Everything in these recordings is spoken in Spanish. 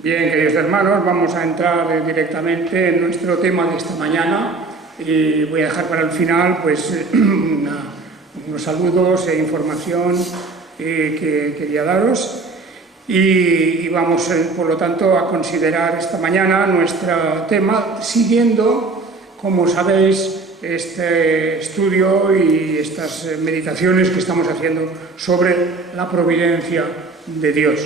Bien, queridos hermanos, vamos a entrar directamente en nuestro tema de esta mañana y voy a dejar para el final pues, unos saludos e información que quería daros y vamos, por lo tanto, a considerar esta mañana nuestro tema siguiendo, como sabéis, este estudio y estas meditaciones que estamos haciendo sobre la providencia de Dios.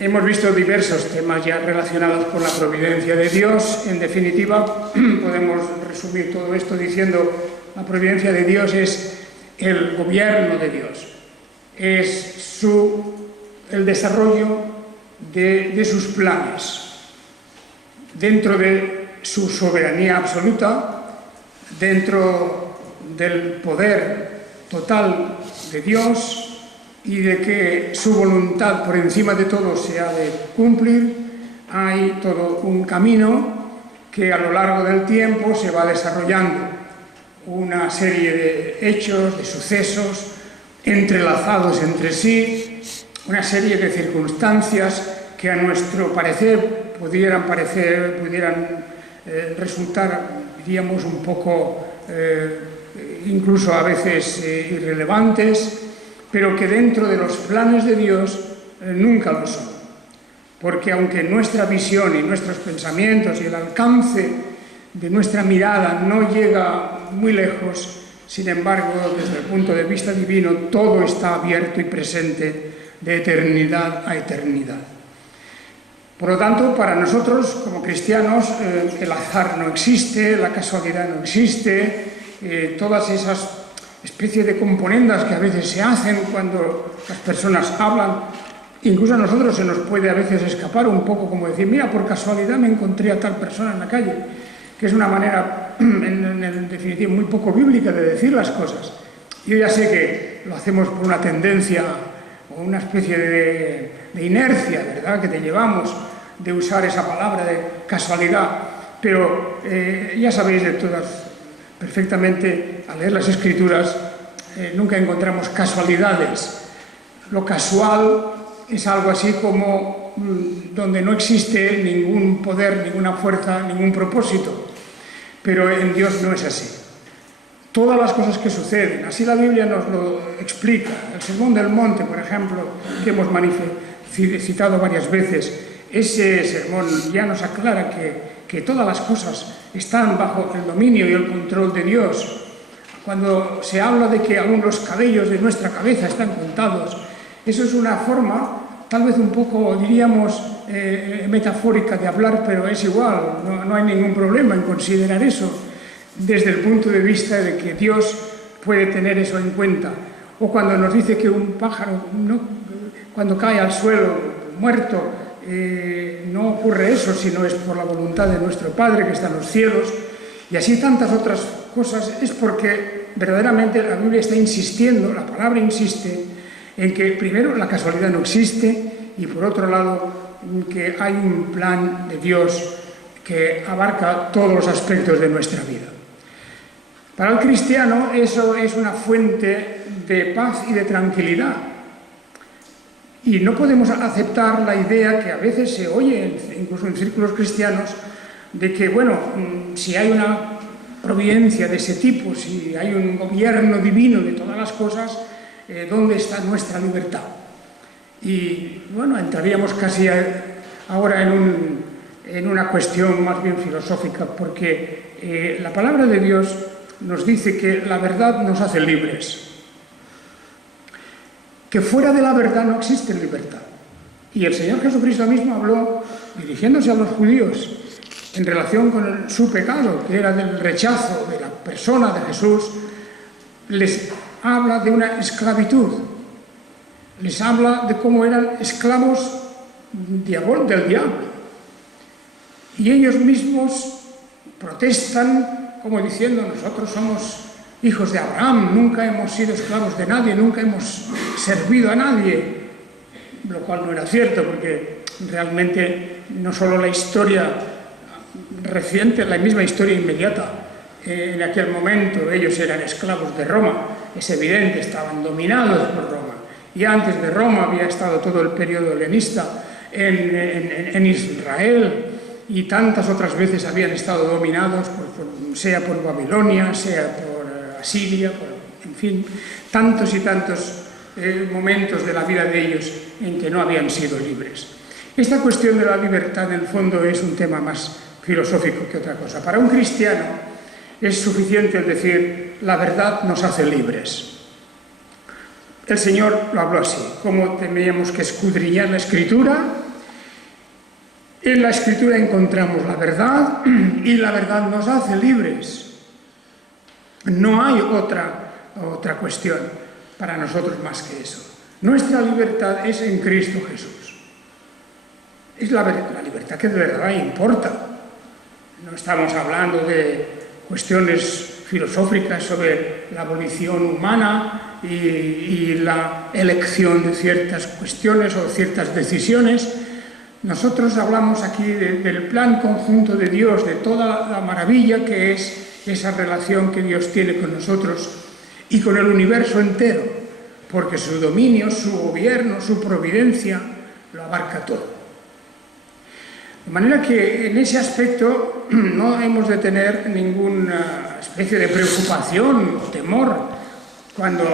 Hemos visto diversos temas ya relacionados con la providencia de Dios. En definitiva, podemos resumir todo esto diciendo la providencia de Dios es el gobierno de Dios, es el desarrollo de sus planes, dentro de su soberanía absoluta, dentro del poder total de Dios, y de que su voluntad por encima de todo se ha de cumplir. Hay todo un camino que a lo largo del tiempo se va desarrollando, una serie de hechos, de sucesos entrelazados entre sí, una serie de circunstancias que a nuestro parecer pudieran resultar, diríamos, un poco incluso a veces irrelevantes, pero que dentro de los planes de Dios nunca lo son. Porque aunque nuestra visión y nuestros pensamientos y el alcance de nuestra mirada no llega muy lejos, sin embargo, desde el punto de vista divino, todo está abierto y presente de eternidad a eternidad. Por lo tanto, para nosotros, como cristianos, el azar no existe, la casualidad no existe, todas esas especie de componendas que a veces se hacen cuando las personas hablan, incluso a nosotros se nos puede a veces escapar un poco, como decir, mira, por casualidad me encontré a tal persona en la calle, que es una manera, en definitiva, muy poco bíblica de decir las cosas. Yo ya sé que lo hacemos por una tendencia o una especie de inercia, ¿verdad?, que te llevamos de usar esa palabra de casualidad, pero ya sabéis de todas perfectamente, al leer las Escrituras, nunca encontramos casualidades. Lo casual es algo así como donde no existe ningún poder, ninguna fuerza, ningún propósito. Pero en Dios no es así. Todas las cosas que suceden, así la Biblia nos lo explica. El Sermón del Monte, por ejemplo, que hemos citado varias veces, ese sermón ya nos aclara que todas las cosas están bajo el dominio y el control de Dios. Cuando se habla de que aún los cabellos de nuestra cabeza están contados, eso es una forma, tal vez un poco, diríamos, metafórica de hablar, pero es igual, no hay ningún problema en considerar eso desde el punto de vista de que Dios puede tener eso en cuenta. O cuando nos dice que un pájaro, cuando cae al suelo muerto, no ocurre eso, sino es por la voluntad de nuestro Padre que está en los cielos, y así tantas otras cosas. Es porque verdaderamente la Biblia está insistiendo, la palabra insiste, en que primero la casualidad no existe y por otro lado que hay un plan de Dios que abarca todos los aspectos de nuestra vida. Para el cristiano eso es una fuente de paz y de tranquilidad. Y no podemos aceptar la idea que a veces se oye, incluso en círculos cristianos, de que, bueno, si hay una providencia de ese tipo, si hay un gobierno divino de todas las cosas, ¿dónde está nuestra libertad? Y, bueno, entraríamos casi ahora en una cuestión más bien filosófica, porque la palabra de Dios nos dice que la verdad nos hace libres, que fuera de la verdad no existe libertad. Y el Señor Jesucristo mismo habló, dirigiéndose a los judíos, en relación con su pecado, que era del rechazo de la persona de Jesús, les habla de una esclavitud, les habla de cómo eran esclavos del diablo. Y ellos mismos protestan como diciendo, nosotros somos hijos de Abraham, nunca hemos sido esclavos de nadie, nunca hemos servido a nadie, lo cual no era cierto, porque realmente no solo la historia reciente, la misma historia inmediata, en aquel momento ellos eran esclavos de Roma, es evidente, estaban dominados por Roma, y antes de Roma había estado todo el periodo helenista, en Israel, y tantas otras veces habían estado dominados, sea por Babilonia, sea por Asiria, en fin, tantos y tantos momentos de la vida de ellos en que no habían sido libres. Esta cuestión de la libertad, en el fondo, es un tema más filosófico que otra cosa. Para un cristiano es suficiente el decir, la verdad nos hace libres. El Señor lo habló así, como teníamos que escudriñar la Escritura. En la Escritura encontramos la verdad y la verdad nos hace libres. No hay otra cuestión para nosotros más que eso. Nuestra libertad es en Cristo Jesús. Es la libertad que de verdad importa. No estamos hablando de cuestiones filosóficas sobre la abolición humana y la elección de ciertas cuestiones o ciertas decisiones. Nosotros hablamos aquí del plan conjunto de Dios, de toda la maravilla que es esa relación que Dios tiene con nosotros y con el universo entero, porque su dominio, su gobierno, su providencia lo abarca todo. De manera que en ese aspecto no hemos de tener ninguna especie de preocupación o temor cuando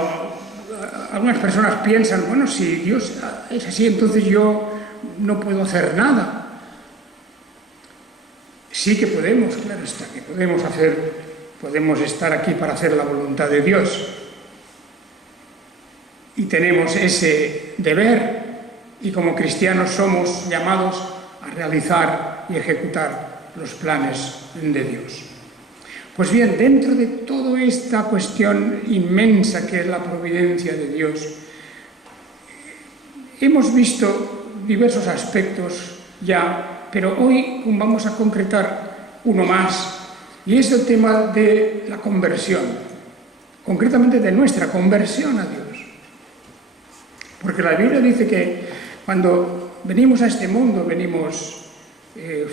algunas personas piensan, bueno, si Dios es así, entonces yo no puedo hacer nada. Sí que podemos, claro está, que podemos estar aquí para hacer la voluntad de Dios. Y tenemos ese deber, y como cristianos somos llamados a realizar y ejecutar los planes de Dios. Pues bien, dentro de toda esta cuestión inmensa que es la providencia de Dios, hemos visto diversos aspectos ya, pero hoy vamos a concretar uno más, y es el tema de la conversión, concretamente de nuestra conversión a Dios. Porque la Biblia dice que cuando venimos a este mundo, venimos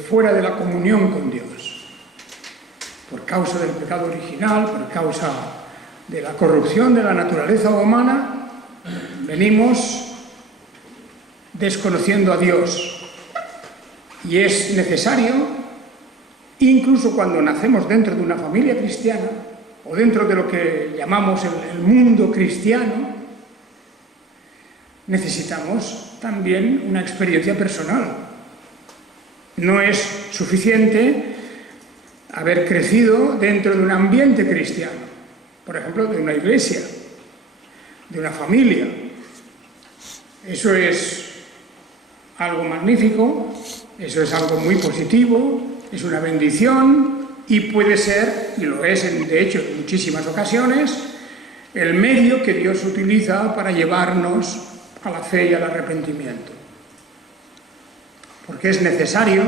fuera de la comunión con Dios, por causa del pecado original, por causa de la corrupción de la naturaleza humana, venimos desconociendo a Dios. Y es necesario, incluso cuando nacemos dentro de una familia cristiana, o dentro de lo que llamamos el mundo cristiano, necesitamos también una experiencia personal. No es suficiente haber crecido dentro de un ambiente cristiano, por ejemplo, de una iglesia, de una familia. Eso es algo magnífico, eso es algo muy positivo, es una bendición y puede ser, y lo es de hecho en muchísimas ocasiones, el medio que Dios utiliza para llevarnos a la fe y al arrepentimiento. Porque es necesario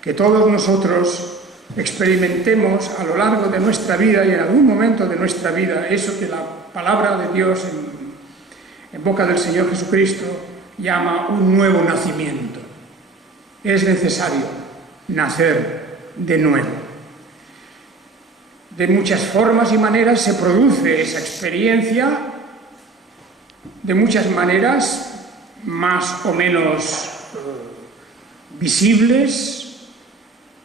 que todos nosotros experimentemos a lo largo de nuestra vida y en algún momento de nuestra vida eso que la palabra de Dios en boca del Señor Jesucristo llama un nuevo nacimiento. Es necesario nacer de nuevo. De muchas formas y maneras se produce esa experiencia, de muchas maneras más o menos visibles,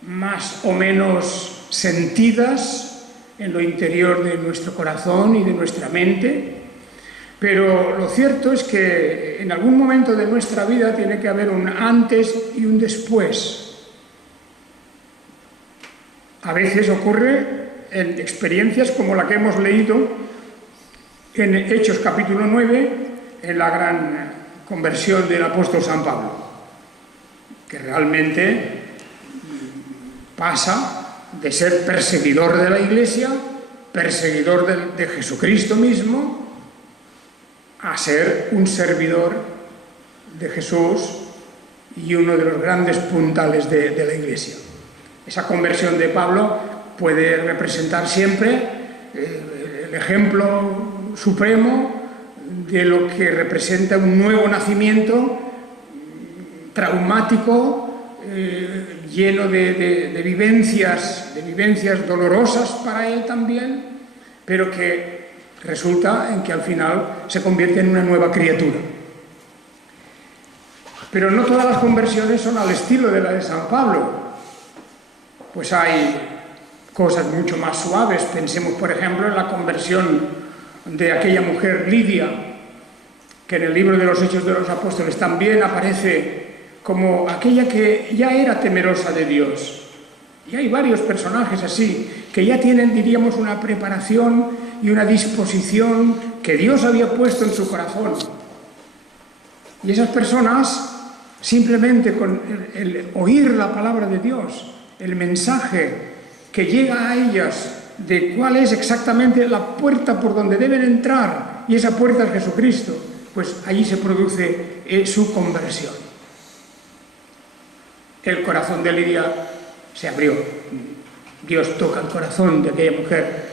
más o menos sentidas en lo interior de nuestro corazón y de nuestra mente, pero lo cierto es que en algún momento de nuestra vida tiene que haber un antes y un después. A veces ocurre en experiencias como la que hemos leído en Hechos capítulo 9, en la gran conversión del apóstol San Pablo, que realmente pasa de ser perseguidor de la Iglesia, perseguidor de Jesucristo mismo, a ser un servidor de Jesús y uno de los grandes puntales de la Iglesia. Esa conversión de Pablo puede representar siempre el ejemplo supremo de lo que representa un nuevo nacimiento traumático, lleno de vivencias dolorosas para él también, pero que resulta en que al final se convierte en una nueva criatura. Pero no todas las conversiones son al estilo de la de San Pablo. Pues hay cosas mucho más suaves. Pensemos, por ejemplo, en la conversión de aquella mujer Lidia, que en el libro de los Hechos de los Apóstoles también aparece como aquella que ya era temerosa de Dios. Y hay varios personajes así, que ya tienen, diríamos, una preparación y una disposición que Dios había puesto en su corazón. Y esas personas, simplemente con el oír la palabra de Dios, el mensaje que llega a ellas de cuál es exactamente la puerta por donde deben entrar, y esa puerta es Jesucristo, pues allí se produce su conversión. El corazón de Lidia se abrió. Dios toca el corazón de aquella mujer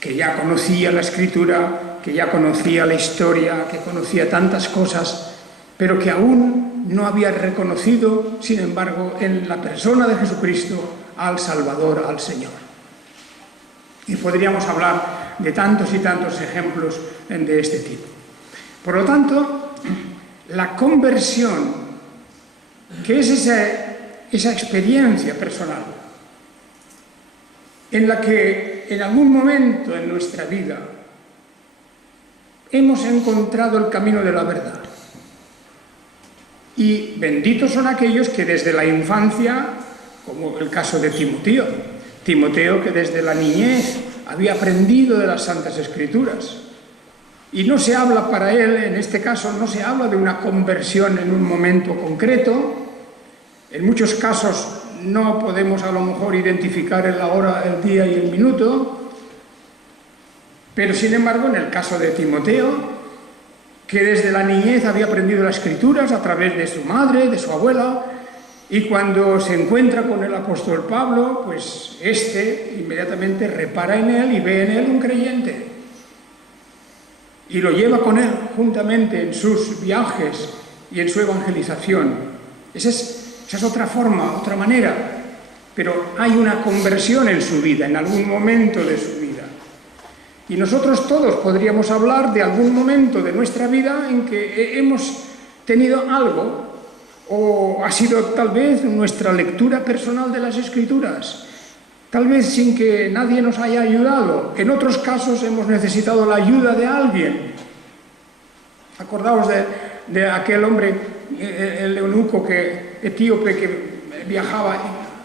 que ya conocía la Escritura, que ya conocía la historia, que conocía tantas cosas, pero que aún no había reconocido, sin embargo, en la persona de Jesucristo al Salvador, al Señor. Y podríamos hablar de tantos y tantos ejemplos de este tipo. Por lo tanto, la conversión, que es esa experiencia personal, en la que en algún momento en nuestra vida hemos encontrado el camino de la verdad. Y benditos son aquellos que desde la infancia, como el caso de Timoteo que desde la niñez había aprendido de las Santas Escrituras. Y no se habla para él, en este caso, no se habla de una conversión en un momento concreto. En muchos casos no podemos a lo mejor identificar la hora, el día y el minuto, pero sin embargo, en el caso de Timoteo, que desde la niñez había aprendido las Escrituras a través de su madre, de su abuela, y cuando se encuentra con el apóstol Pablo, pues éste inmediatamente repara en él y ve en él un creyente. Y lo lleva con él juntamente en sus viajes y en su evangelización. Esa es otra forma, otra manera, pero hay una conversión en su vida, en algún momento de su vida. Y nosotros todos podríamos hablar de algún momento de nuestra vida en que hemos tenido algo, o ha sido tal vez nuestra lectura personal de las Escrituras, tal vez sin que nadie nos haya ayudado. En otros casos hemos necesitado la ayuda de alguien. Acordaos de aquel hombre, el eunuco etíope que viajaba,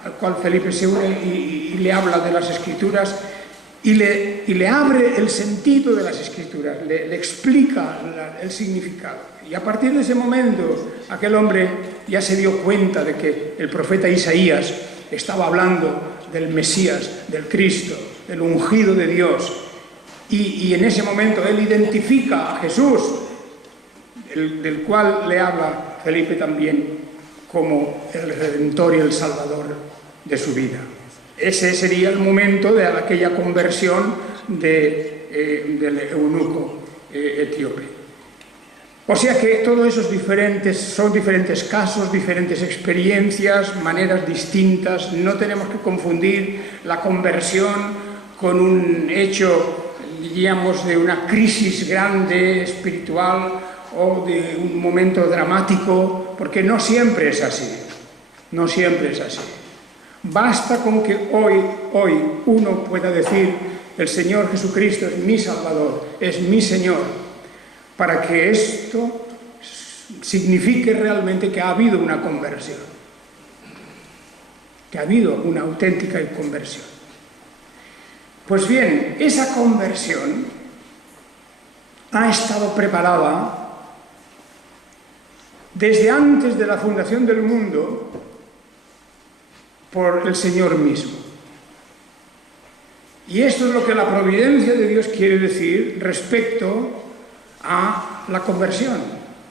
al cual Felipe se une y le habla de las Escrituras y le abre el sentido de las Escrituras, le explica el significado. Y a partir de ese momento, aquel hombre ya se dio cuenta de que el profeta Isaías estaba hablando del Mesías, del Cristo, del ungido de Dios. Y en ese momento él identifica a Jesús, del cual le habla Felipe también, como el Redentor y el Salvador de su vida. Ese sería el momento de aquella conversión del eunuco etíope. O sea que todo eso es diferente, son diferentes casos, diferentes experiencias, maneras distintas. No tenemos que confundir la conversión con un hecho, diríamos, de una crisis grande, espiritual, o de un momento dramático, porque no siempre es así. No siempre es así. Basta con que hoy uno pueda decir: el Señor Jesucristo es mi Salvador, es mi Señor, para que esto signifique realmente que ha habido una conversión, que ha habido una auténtica conversión. Pues bien, esa conversión ha estado preparada desde antes de la fundación del mundo por el Señor mismo. Y esto es lo que la providencia de Dios quiere decir respecto a la conversión,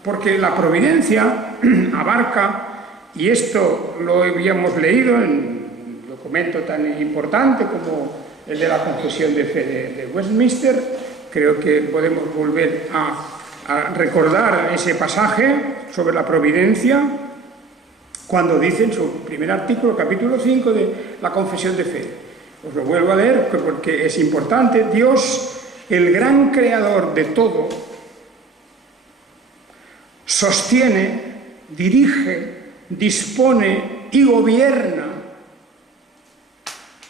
porque la providencia abarca, y esto lo habíamos leído en un documento tan importante como el de la Confesión de Fe de Westminster. Creo que podemos volver a recordar ese pasaje sobre la providencia cuando dice en su primer artículo, capítulo 5 de la Confesión de Fe. Os lo vuelvo a leer porque es importante. Dios, el gran creador de todo, sostiene dirige, dispone y gobierna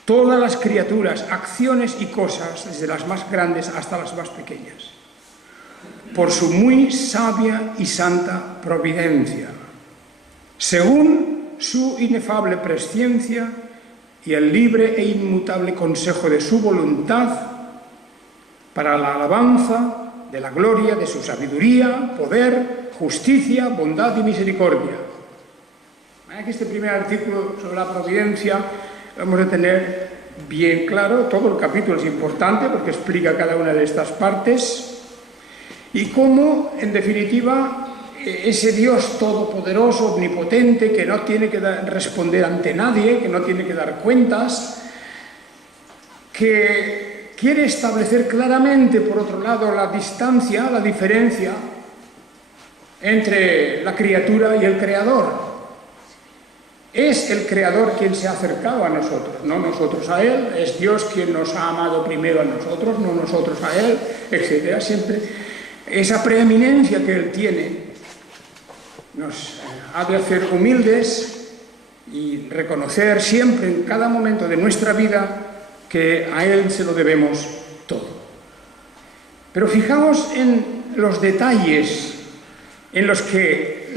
todas las criaturas, acciones y cosas, desde las más grandes hasta las más pequeñas, por su muy sabia y santa providencia, según su inefable presciencia y el libre e inmutable consejo de su voluntad, para la alabanza de la gloria de su sabiduría, poder, justicia, bondad y misericordia. Que este primer artículo sobre la providencia lo hemos de tener bien claro. Todo el capítulo es importante porque explica cada una de estas partes y cómo, en definitiva, ese Dios todopoderoso, omnipotente, que no tiene que responder ante nadie, que no tiene que dar cuentas, que quiere establecer claramente, por otro lado, la distancia, la diferencia entre la criatura y el Creador. Es el Creador quien se ha acercado a nosotros, no nosotros a Él. Es Dios quien nos ha amado primero a nosotros, no nosotros a Él, etc. Siempre esa preeminencia que Él tiene nos ha de hacer humildes y reconocer siempre, en cada momento de nuestra vida, que a Él se lo debemos todo. Pero fijaos en los detalles en los que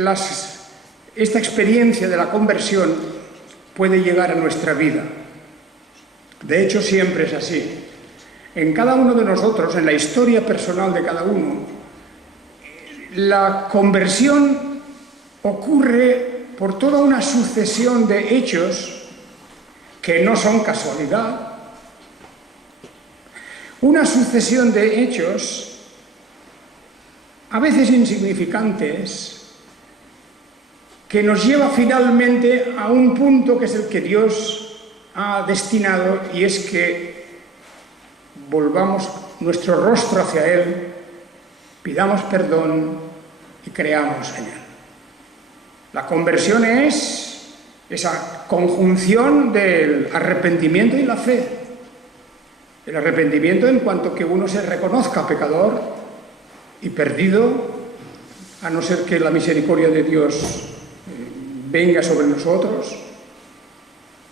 esta experiencia de la conversión puede llegar a nuestra vida. De hecho, siempre es así. En cada uno de nosotros, en la historia personal de cada uno, la conversión ocurre por toda una sucesión de hechos que no son casualidad. Una sucesión de hechos, a veces insignificantes, que nos lleva finalmente a un punto que es el que Dios ha destinado, y es que volvamos nuestro rostro hacia Él, pidamos perdón y creamos en Él. La conversión es esa conjunción del arrepentimiento y la fe. El arrepentimiento en cuanto que uno se reconozca pecador y perdido, a no ser que la misericordia de Dios venga sobre nosotros.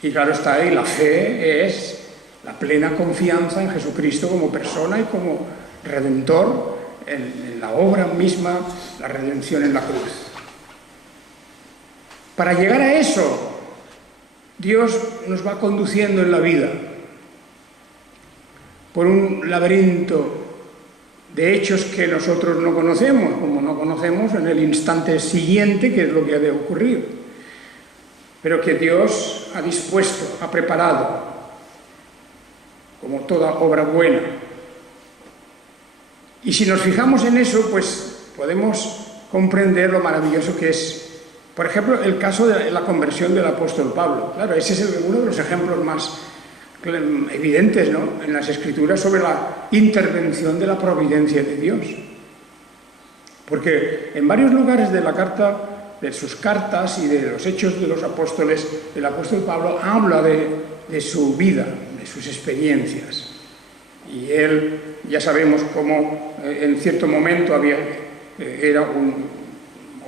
Y claro está ahí, la fe es la plena confianza en Jesucristo como persona y como Redentor, en la obra misma, la redención en la cruz. Para llegar a eso, Dios nos va conduciendo en la vida por un laberinto de hechos que nosotros no conocemos, como no conocemos en el instante siguiente qué es lo que ha de ocurrir, pero que Dios ha dispuesto, ha preparado, como toda obra buena. Y si nos fijamos en eso, pues podemos comprender lo maravilloso que es, por ejemplo, el caso de la conversión del apóstol Pablo. Claro, ese es uno de los ejemplos más evidentes, ¿no?, en las Escrituras sobre la intervención de la providencia de Dios. Porque en varios lugares de la carta, de sus cartas y de los hechos de los apóstoles, el apóstol Pablo habla de su vida, de sus experiencias. Y él, ya sabemos cómo en cierto momento era un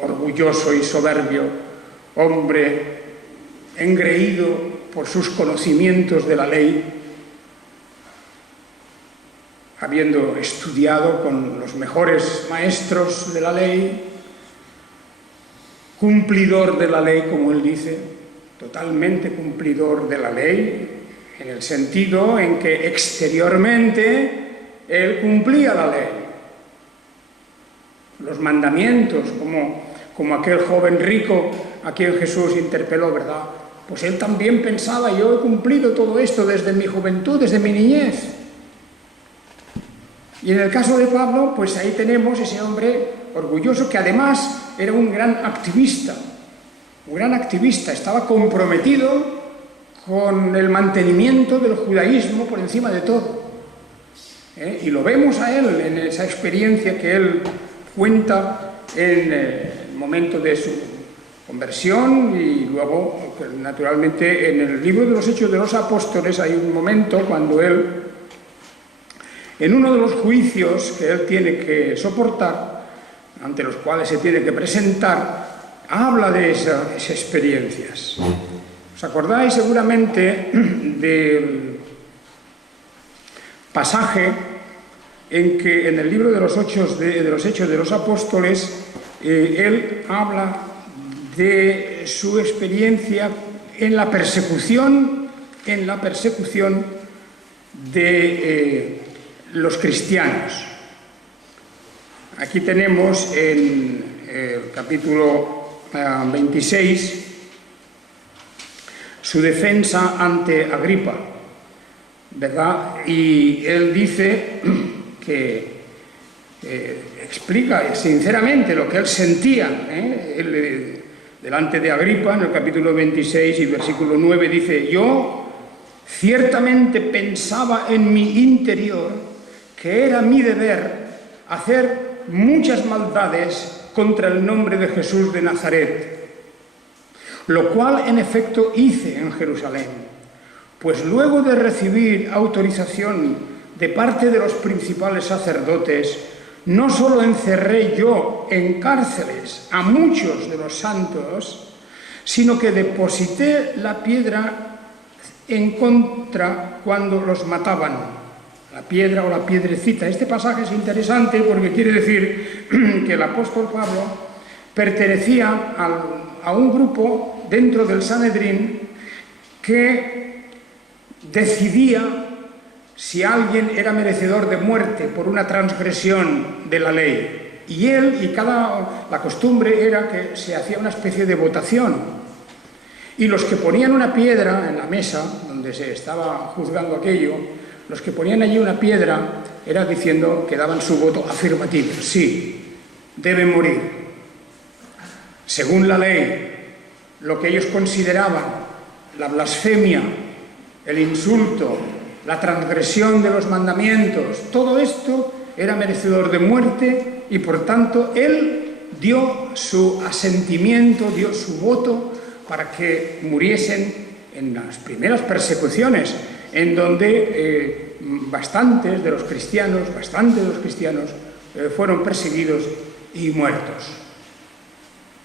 orgulloso y soberbio hombre, engreído por sus conocimientos de la ley, habiendo estudiado con los mejores maestros de la ley, cumplidor de la ley, como él dice, totalmente cumplidor de la ley, en el sentido en que exteriormente él cumplía la ley, los mandamientos, como aquel joven rico a quien Jesús interpeló, ¿verdad? Pues él también pensaba: yo he cumplido todo esto desde mi juventud, desde mi niñez. Y en el caso de Pablo, pues ahí tenemos ese hombre orgulloso que además era un gran activista, estaba comprometido con el mantenimiento del judaísmo por encima de todo. Y lo vemos a él en esa experiencia que él cuenta en el momento de su conversión, y luego, naturalmente, en el libro de los Hechos de los Apóstoles hay un momento cuando él, en uno de los juicios que él tiene que soportar, ante los cuales se tiene que presentar, habla de esas experiencias. ¿Os acordáis seguramente del pasaje en que en el libro de los Hechos de los Apóstoles él habla de su experiencia en la persecución de los cristianos? Aquí tenemos en el capítulo 26 su defensa ante Agripa, ¿verdad? Y él dice que explica sinceramente lo que él sentía, delante de Agripa. En el capítulo 26 y versículo 9 dice: yo ciertamente pensaba en mi interior que era mi deber hacer muchas maldades contra el nombre de Jesús de Nazaret, lo cual en efecto hice en Jerusalén, pues luego de recibir autorización de parte de los principales sacerdotes, no solo encerré yo en cárceles a muchos de los santos, sino que deposité la piedra en contra cuando los mataban. La piedra o la piedrecita. Este pasaje es interesante porque quiere decir que el apóstol Pablo pertenecía a un grupo dentro del Sanedrín que decidía si alguien era merecedor de muerte por una transgresión de la ley. Y la costumbre era que se hacía una especie de votación. Y los que ponían una piedra en la mesa, donde se estaba juzgando aquello, los que ponían allí una piedra era diciendo que daban su voto afirmativo. Sí, debe morir. Según la ley, lo que ellos consideraban la blasfemia, el insulto, la transgresión de los mandamientos, todo esto era merecedor de muerte y por tanto él dio su asentimiento, dio su voto para que muriesen en las primeras persecuciones, en donde bastantes de los cristianos fueron perseguidos y muertos.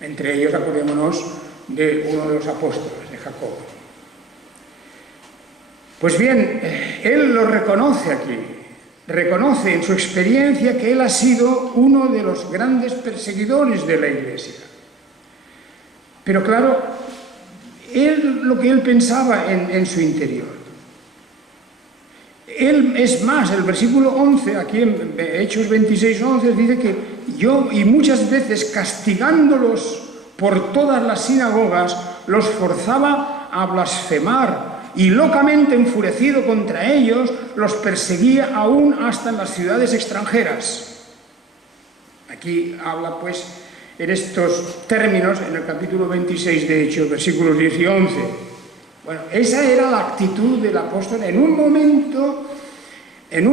Entre ellos acordémonos de uno de los apóstoles, de Jacobo. Pues bien, él lo reconoce aquí, reconoce en su experiencia que él ha sido uno de los grandes perseguidores de la Iglesia. Pero claro, lo que él pensaba en su interior. Es más, el versículo 11, aquí en Hechos 26, 11, dice que yo, y muchas veces castigándolos por todas las sinagogas, los forzaba a blasfemar, y locamente enfurecido contra ellos, los perseguía aún hasta en las ciudades extranjeras. Aquí habla pues en estos términos, en el capítulo 26 de Hechos, versículos 10 y 11. Bueno, esa era la actitud del apóstol en un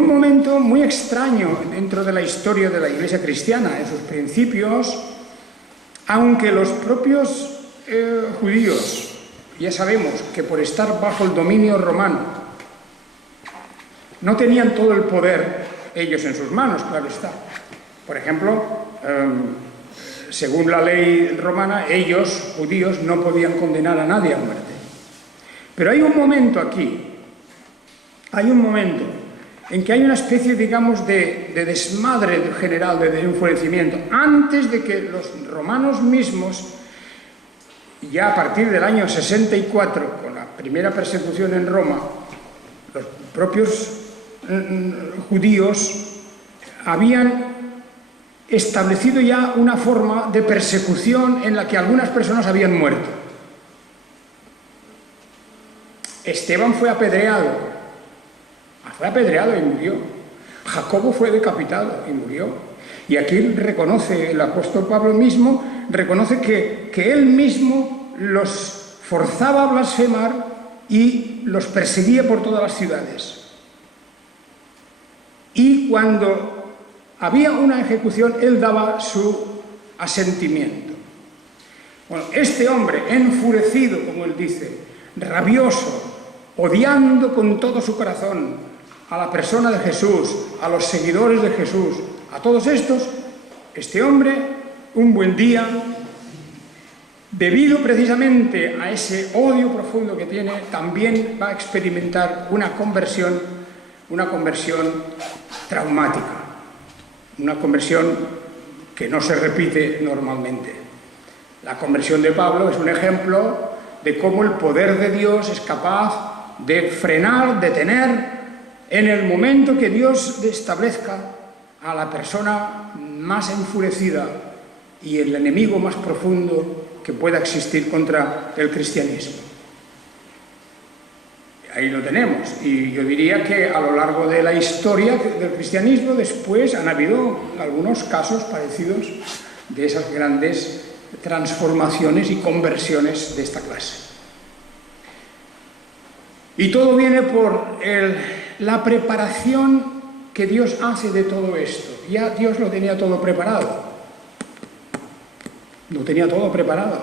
momento muy extraño dentro de la historia de la Iglesia cristiana, en sus principios, aunque los propios judíos, ya sabemos que por estar bajo el dominio romano no tenían todo el poder ellos en sus manos, claro está. Por ejemplo, según la ley romana, ellos, judíos, no podían condenar a nadie a muerte. Pero hay un momento aquí, en que hay una especie, digamos, de desmadre general, de enfurecimiento, antes de que los romanos mismos, ya a partir del año 64, con la primera persecución en Roma, los propios judíos habían establecido ya una forma de persecución en la que algunas personas habían muerto. Esteban fue apedreado y murió. Jacobo fue decapitado y murió. Y aquí reconoce el apóstol Pablo mismo, reconoce que él mismo los forzaba a blasfemar y los perseguía por todas las ciudades. Y cuando había una ejecución, él daba su asentimiento. Bueno, este hombre, enfurecido, como él dice, rabioso, odiando con todo su corazón a la persona de Jesús, a los seguidores de Jesús, a todos estos, este hombre, un buen día, debido precisamente a ese odio profundo que tiene, también va a experimentar una conversión traumática, una conversión que no se repite normalmente. La conversión de Pablo es un ejemplo de cómo el poder de Dios es capaz de frenar, detener, en el momento que Dios establezca a la persona más enfurecida y el enemigo más profundo que pueda existir contra el cristianismo. Ahí lo tenemos, y yo diría que a lo largo de la historia del cristianismo después han habido algunos casos parecidos de esas grandes transformaciones y conversiones de esta clase. Y todo viene por la preparación que Dios hace de todo esto. Ya Dios lo tenía todo preparado. Lo tenía todo preparado.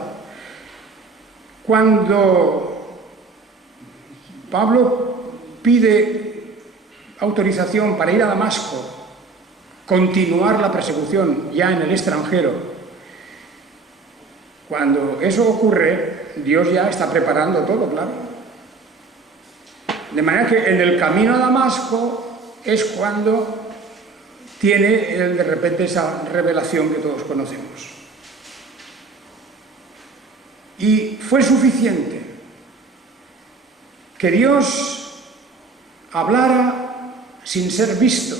Cuando Pablo pide autorización para ir a Damasco, continuar la persecución ya en el extranjero, cuando eso ocurre, Dios ya está preparando todo, claro. De manera que en el camino a Damasco es cuando tiene de repente esa revelación que todos conocemos. Y fue suficiente que Dios hablara sin ser visto,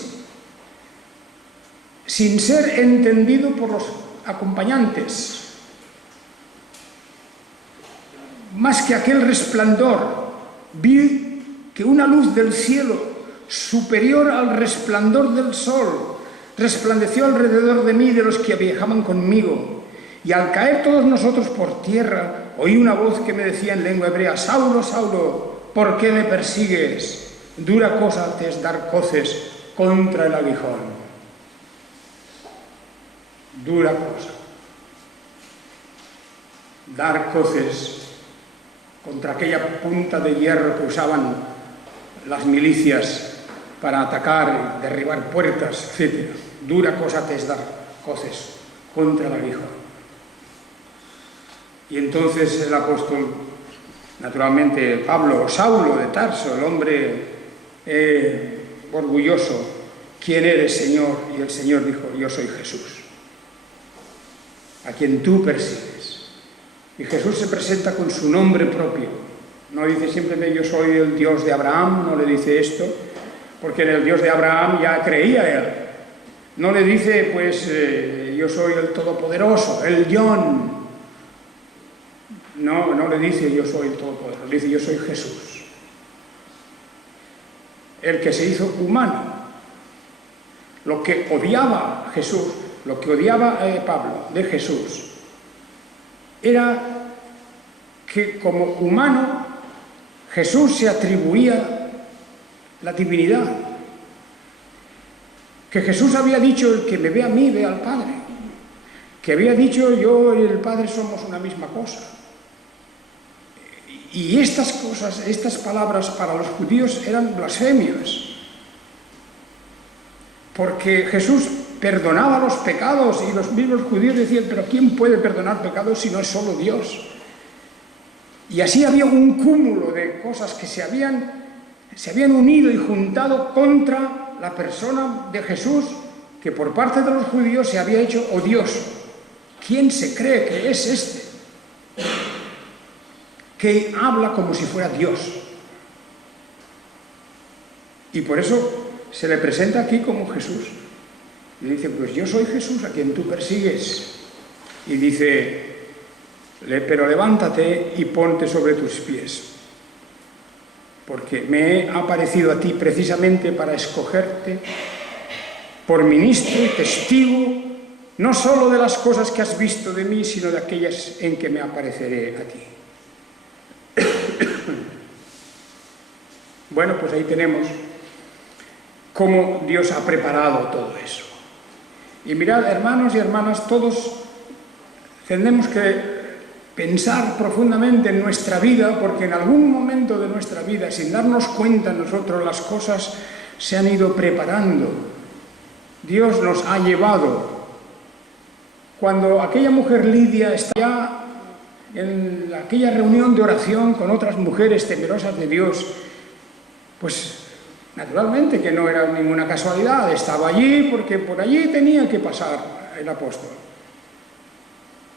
sin ser entendido por los acompañantes, más que aquel resplandor. Vi que una luz del cielo, superior al resplandor del sol, resplandeció alrededor de mí y de los que viajaban conmigo. Y al caer todos nosotros por tierra, oí una voz que me decía en lengua hebrea: Saulo, Saulo, ¿por qué me persigues? Dura cosa te es dar coces contra el aguijón. Dura cosa. Dar coces contra aquella punta de hierro que usaban las milicias para atacar, derribar puertas, etc. Dura cosa te es dar coces contra el aguijón. Y entonces el apóstol, naturalmente Pablo, Saulo de Tarso, el hombre orgulloso: ¿quién eres, Señor? Y el Señor dijo: yo soy Jesús, a quien tú persigues. Y Jesús se presenta con su nombre propio. No dice simplemente yo soy el Dios de Abraham, no le dice esto, porque en el Dios de Abraham ya creía él. No le dice, pues, yo soy el Todopoderoso, el John. No le dice yo soy el Todopoderoso, le dice yo soy Jesús. El que se hizo humano. Lo que odiaba Jesús, lo que odiaba Pablo de Jesús, era que como humano Jesús se atribuía la divinidad. Que Jesús había dicho: el que me ve a mí, ve al Padre. Que había dicho: yo y el Padre somos una misma cosa. Y estas cosas, estas palabras para los judíos eran blasfemias. Porque Jesús perdonaba los pecados y los mismos judíos decían: pero ¿quién puede perdonar pecados si no es solo Dios? Y así había un cúmulo de cosas que se habían unido y juntado contra la persona de Jesús, que por parte de los judíos se había hecho odioso. ¿Quién se cree que es este? Que habla como si fuera Dios. Y por eso se le presenta aquí como Jesús. Y dice: pues yo soy Jesús a quien tú persigues. Y dice: pero levántate y ponte sobre tus pies, porque me he aparecido a ti precisamente para escogerte por ministro y testigo, no solo de las cosas que has visto de mí, sino de aquellas en que me apareceré a ti. Bueno, pues ahí tenemos cómo Dios ha preparado todo eso. Y mirad, hermanos y hermanas, todos tenemos que pensar profundamente en nuestra vida, porque en algún momento de nuestra vida, sin darnos cuenta nosotros, las cosas se han ido preparando. Dios nos ha llevado. Cuando aquella mujer Lidia está ya en aquella reunión de oración con otras mujeres temerosas de Dios, pues naturalmente que no era ninguna casualidad, estaba allí porque por allí tenía que pasar el apóstol,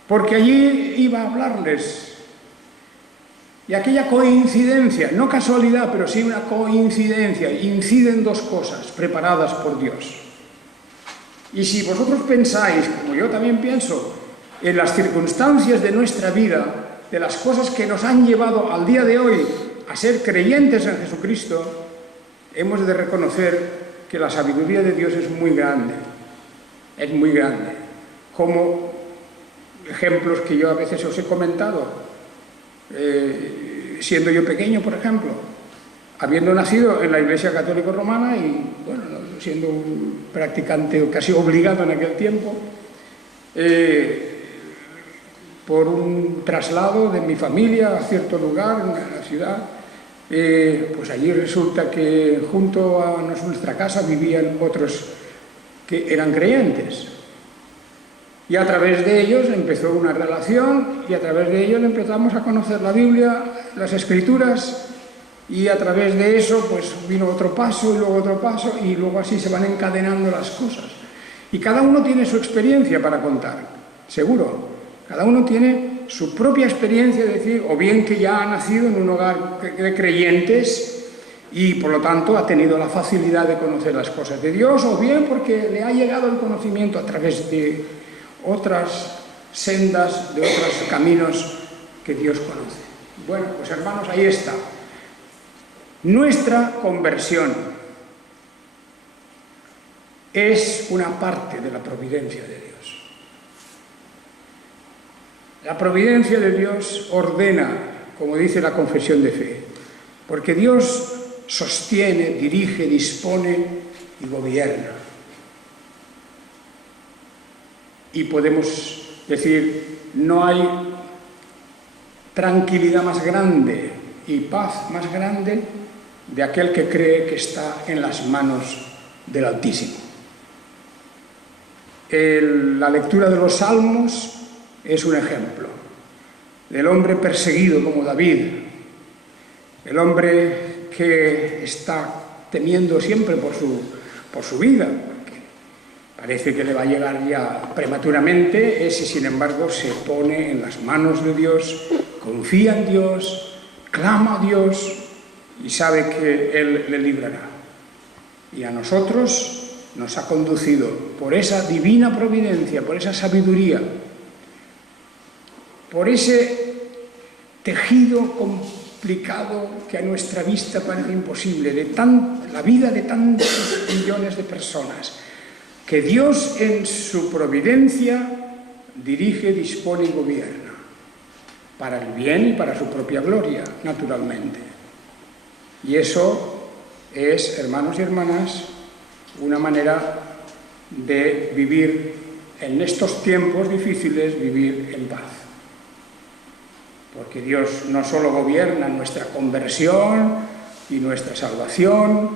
porque allí iba a hablarles. Y aquella coincidencia, no casualidad, pero sí una coincidencia, inciden dos cosas preparadas por Dios. Y si vosotros pensáis, como yo también pienso, en las circunstancias de nuestra vida, de las cosas que nos han llevado al día de hoy a ser creyentes en Jesucristo, hemos de reconocer que la sabiduría de Dios es muy grande, como ejemplos que yo a veces os he comentado. Siendo yo pequeño, por ejemplo, habiendo nacido en la Iglesia Católica Romana y bueno, siendo un practicante casi obligado en aquel tiempo, por un traslado de mi familia a cierto lugar en la ciudad, pues allí resulta que junto a nuestra casa vivían otros que eran creyentes. Y a través de ellos empezó una relación y a través de ellos empezamos a conocer la Biblia, las Escrituras, y a través de eso pues vino otro paso y luego otro paso y luego así se van encadenando las cosas. Y cada uno tiene su experiencia para contar, seguro. Cada uno tiene su propia experiencia, es decir, o bien que ya ha nacido en un hogar de creyentes y por lo tanto ha tenido la facilidad de conocer las cosas de Dios, o bien porque le ha llegado el conocimiento a través de otras sendas, de otros caminos que Dios conoce. Bueno, pues hermanos, ahí está. Nuestra conversión es una parte de la providencia de Dios. La providencia de Dios ordena, como dice la confesión de fe, porque Dios sostiene, dirige, dispone y gobierna. Y podemos decir, no hay tranquilidad más grande y paz más grande de aquel que cree que está en las manos del Altísimo. La lectura de los Salmos es un ejemplo del hombre perseguido como David, el hombre que está temiendo siempre por su vida, porque parece que le va a llegar ya prematuramente. Ese, sin embargo, se pone en las manos de Dios, confía en Dios, clama a Dios y sabe que Él le librará. Y a nosotros nos ha conducido por esa divina providencia, por esa sabiduría, por ese tejido complicado que a nuestra vista parece imposible, la vida de tantos millones de personas, que Dios en su providencia dirige, dispone y gobierna, para el bien y para su propia gloria, naturalmente. Y eso es, hermanos y hermanas, una manera de vivir en estos tiempos difíciles, vivir en paz. Porque Dios no solo gobierna nuestra conversión y nuestra salvación,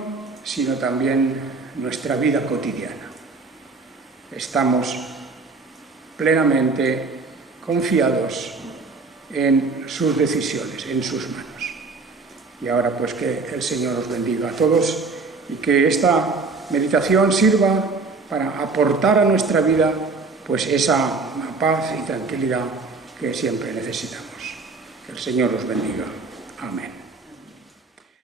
sino también nuestra vida cotidiana. Estamos plenamente confiados en sus decisiones, en sus manos. Y ahora pues que el Señor os bendiga a todos y que esta meditación sirva para aportar a nuestra vida pues esa paz y tranquilidad que siempre necesitamos. Que el Señor os bendiga. Amén.